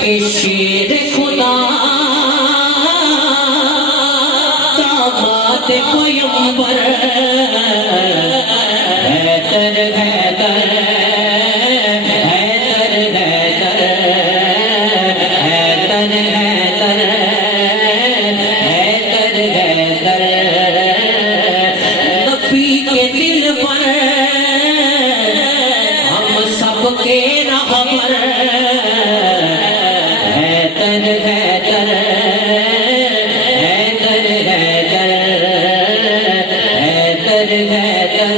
के शेर खुदा दामाद पैगंबर हैदर हैदर हैदर हैदर हैदर हैदर हैदर हैदर नबी के दिल पर हम सबके रहबर हैदर हैदर हैदर हैदर हैदर हैदर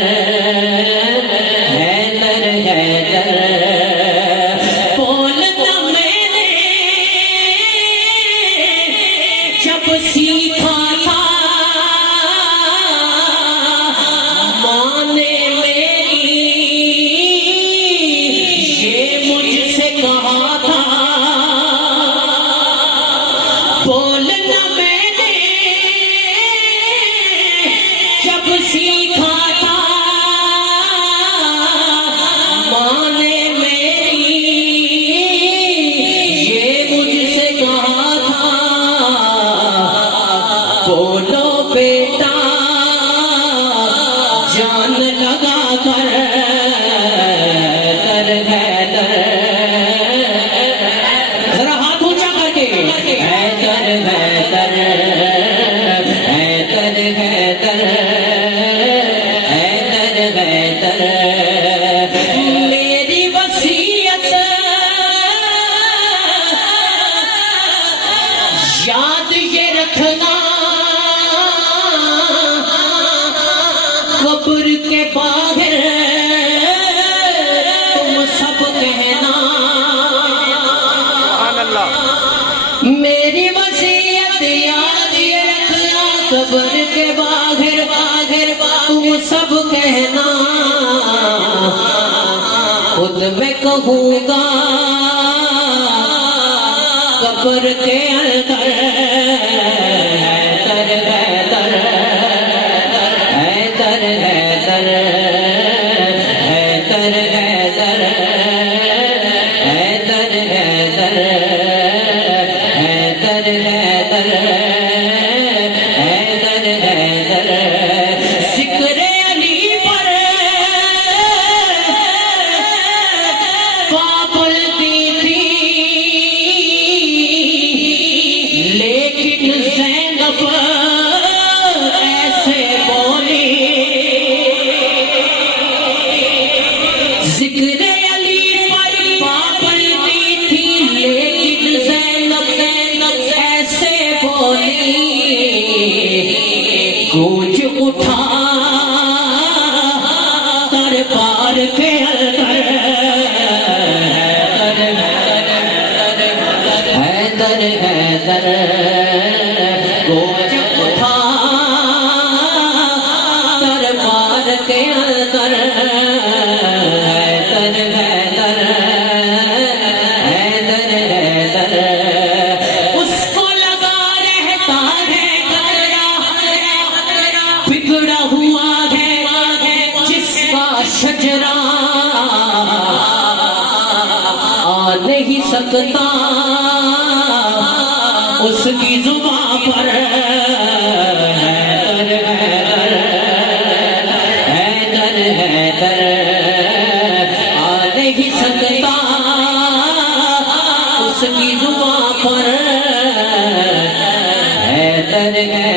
हैदर हैदर बोलता मैंने जब सीखा था माने मेरी ये मुझसे कहा था बोलना मैंने जब सीखा था माने मेरी ये मुझसे कहा था बोलो बेटा जान लगा कर हैदर जरा हाथ ऊंचा करके हैदर हैदर हैदर हैदर हैदर हैदर मेरी वसीयत याद ये रखना कब्र के बाहर तुम सब कहना मेरी वसीयत याद ये रखना कब्र के बाहर बाहर तुम सब कहना खुद मैं कहूँगा कब्र के अंदर हैदर हैदर हैदर हैदर हैदर हैदर हैदर हैदर हैदर हैदर हैदर हैदर जिक्र अली पर पाबंदी थी लेकिन ज़ैनब ऐसे बोली जिक्र अली पर पाबंदी थी लेकिन ज़ैनब ऐसे बोली गूंज उठा दरबार के अंदर हैदर हैदर गूंज उठा दरबार के अंदर हैदर हैदर हैदर हैदर उसको लगा रहता है बिगड़ा हुआ है जिसका शजरा आ नहीं सकता उसकी जुबान पर हैदर हैदर हैदर हैदर आ नहीं सकता उसकी जुबान पर हैदर हैदर